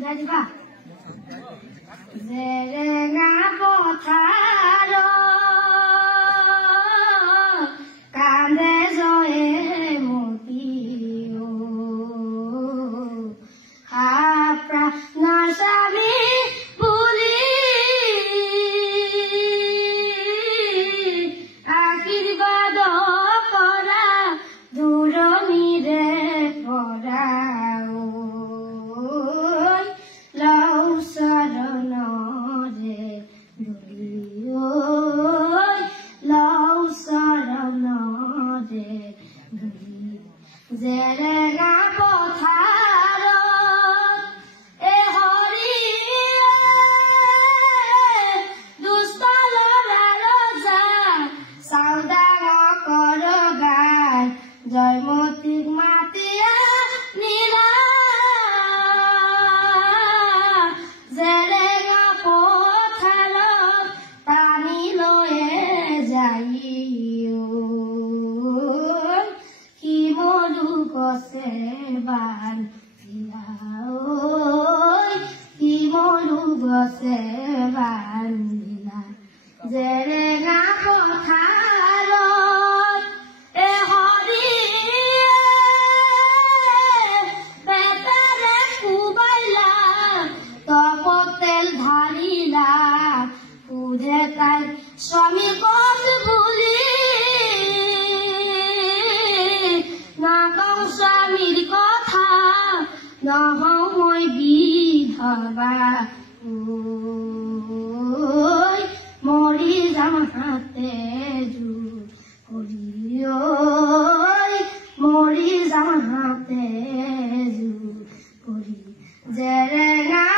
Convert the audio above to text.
Jadiba. Zerenga potharo kande zoe mokio apra nasami puli akiribado kora duronire pora Zerenga potharot e horiye dustolora roja saudaga korogai joymotik matiya nila Zerenga potharot pani loye jaiyo Goseban oi Timolu goseban dila Zerenga potharot e horiye betere kubaila topotel dharila puje tai swami kot buli স্বামীর কথা নহয় বিধবা মৰি যাম হাতে জোৰ কৰি মৰি যাম হাতে জোৰ কৰি জেৰেঙা